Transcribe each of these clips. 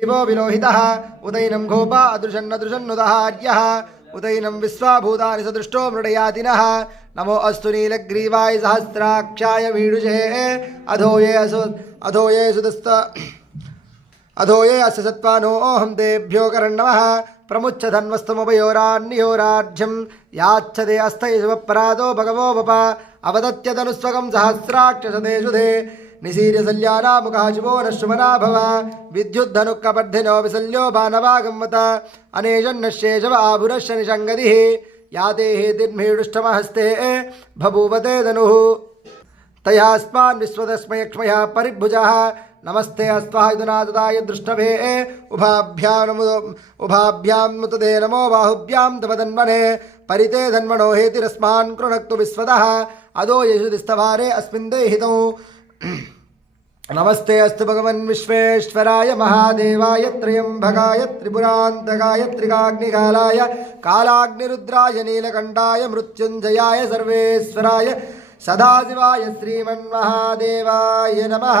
दिवो विलोहितः उदैनं गोपा अदृशन्नदृशन्नुदहार्यः उदैनं विश्वाभूतानि सदृष्टो मृडयातिनः नमो अस्तु नीलग्रीवाय सहस्राक्षाय वीडुषे अधोये अस्य सत्त्वानो अहं तेभ्यो करन्नमः प्रमुच्च धन्वस्तमुपयोरान्योराढ्यं याच्छते अस्थैशवपरादो भगवो वप अवदत्यतनुस्वगं सहस्राक्षसतेषुधे निशीर्यसल्यानामुखः शिवो न शुमना भव विद्युद्धनुक्कपर्धिनो विसल्यो बाणवागम्वत अनेशन्नश्येषव आभुरश्च निषङ्गदिः याते हेतिर्मेडुष्टमहस्ते बभूवते धनुः तयास्मान् विश्वतस्मयक्ष्मयः परिभुजः नमस्ते अस्त्वायुधनाददाय दृष्टभे उभाभ्यां मुतदे नमो बाहुभ्यां तव धन्वने परिते धन्वनो हेतिरस्मान् कृणक्तु विश्वतः अदो यशुदिस्तवारे अस्मिन् देहितौ नमस्ते अस्तु भगवन् विश्वेश्वराय महादेवाय त्र्यम्बकाय त्रिपुरान्तकाय त्रिकाग्निकालाय कालाग्निरुद्राय नीलकण्ठाय मृत्युञ्जयाय सर्वेश्वराय सदाशिवाय श्रीमन्महादेवाय नमः।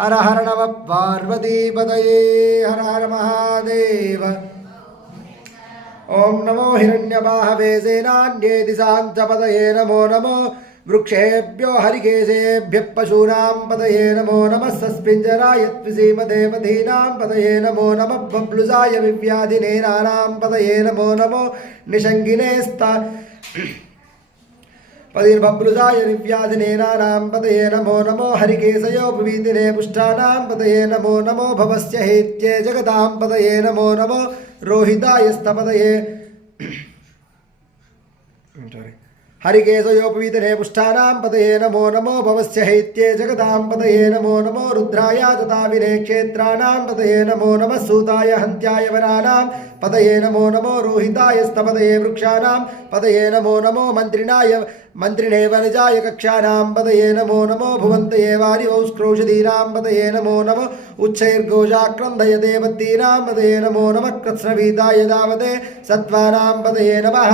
हर हर नमः पार्वतीपतये हर हर महादेव। ओं नमो हिरण्यबाहवे सेनान्ये दिशाञ्चपतये नमो नमो वृक्षेभ्यो हरिकेशेभ्यः पशूनां पतये नमो नमः सस्पिञ्जराय त्विसीमदेवधीनां पतये नमो नमः बब्लुसाय विव्याधिनेनानां पतये नमो नमो निषङ्गिनेस्ता पतिर्बब्लुसाय निव्याधिनेनानां पतये नमो नमो हरिकेशयोपवीतिने पुष्टानां पतये नमो नमो भवस्य हेत्ये जगतां पतये नमो नमो रोहितायस्तपतये हरिकेशयोपवीतिने पुष्टानां पतये नमो नमो भवस्य हैत्ये जगतां पतये नमो नमो रुद्राय तथाविने क्षेत्राणां पतये नमो नमः सूताय हन्त्याय वनानां पतये नमो नमो रोहितायस्तपतये वृक्षाणां पतये नमो नमो मन्त्रिणे वनजाय कक्षाणां पतये नमो नमो भुवन्तये वारिवौस्क्रौषधीनां पतये नमो नमो उच्चैर्घोषाक्रन्दय देवतीनां पतये नमो नमः कृत्स्नवीताय दावते सत्त्वानां पतये नमः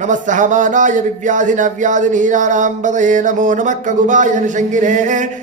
नमः सहमानाय विव्याधिनव्याधिनीनानां पतये नमो नमः कगुबाय निषङ्गिने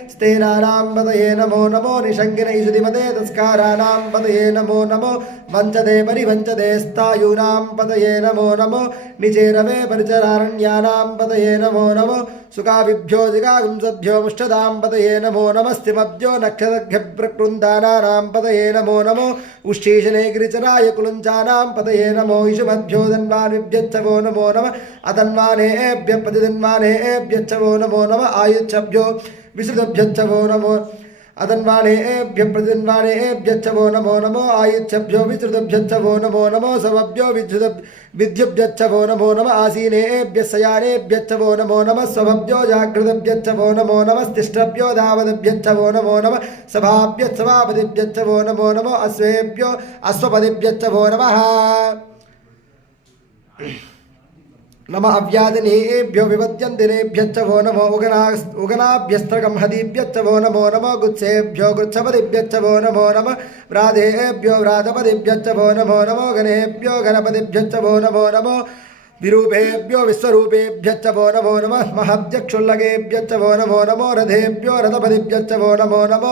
स्तेनानां पतये नमो नमो निषङ्गिनैषुधिमते तस्काराणां पतये नमो नमो वञ्चते परिवञ्चते स्तायूनां पतये नमो नमो निचेरवे परिचरारण्यानां पतये नमो नमो सुकाभिभ्यो जिगागुंसभ्यो मुष्टदां पतये नमो नमस्तिमभ्यो नक्षत्रभ्यप्रकृन्दानानां पतये नमो नमो उच्छीशने गिरिचराय कुलुञ्चानां पतये नमो इषुमभ्यो धन्वानिभ्यच्छवो नमो नमः अतन्वानेभ्यः प्रतिधन्वानेभ्यच्छवो नमो नमः आयुच्छभ्यो विसृतभ्यच्छवो नमो अतन्वानेभ्यः प्रतिधन्वानेभ्यच्छवो नमो नमो आयुच्छभ्यो विसृतभ्यच्छवो नमो नमो सवभ्यो विद्युभ्यच्छवो नमो नमः आसीनेभ्यः शयानेभ्यच्छवो नमो नमः स्वभ्यो जागृतभ्यच्छवो नमो नमः तिष्ठभ्यो धावदभ्यच्छवो नमो नमः सभाभ्यच्छवापदिभ्यच्छवो नमो नमो अश्वेभ्यो अश्वपदिभ्यच्छवो नमः नम अव्यादिनेभ्यो विपद्यन्तिनेभ्यच्छवो नमो उगनाभ्यस्त्रगं हदीभ्यच्छवो नमो नमो गुत्सेभ्यो गुच्छपदिभ्यच्छवो नमो नमः व्राधेभ्यो व्रातपदिभ्यच्छवो नमो नमो गणेभ्यो गणपतिभ्यच्छवो नमो नमो विरूपेभ्यो विश्वरूपेभ्यच्छवो नमो नमः महद्यक्षुल्लकेभ्यच्छवो नमो नमो रथेभ्यो रथपदिभ्यच्छवो नमो नमो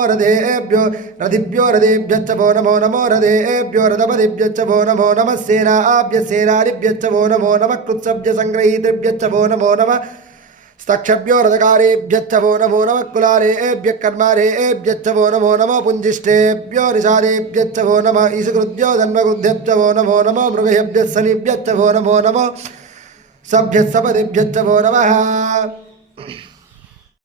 रथिभ्यो रथेभ्यच्छवो नमो नमो रथेभ्यो रथपदिभ्यच्छवो नमो नमः सेनाभ्यसेनानिभ्यच्छवो नमो नमः कृत्सभ्यसङ्ग्रहीतृभ्यच्छवो नमो नमः स्तक्षभ्यो रथकारेभ्यच्छवो नमो नमः कुलालेभ्यः कर्मारेभ्यच्छवो नमो नमो पुञ्जिष्टेभ्यो निषादेभ्यच्छवो नमः ईशकृद्भ्यो धन्वकृद्भ्यच्छवो नमो नमो मृगेभ्यः सनिभ्यच्छवो नमो नमो सभ्यः सपदिभ्यच्छवो नमः।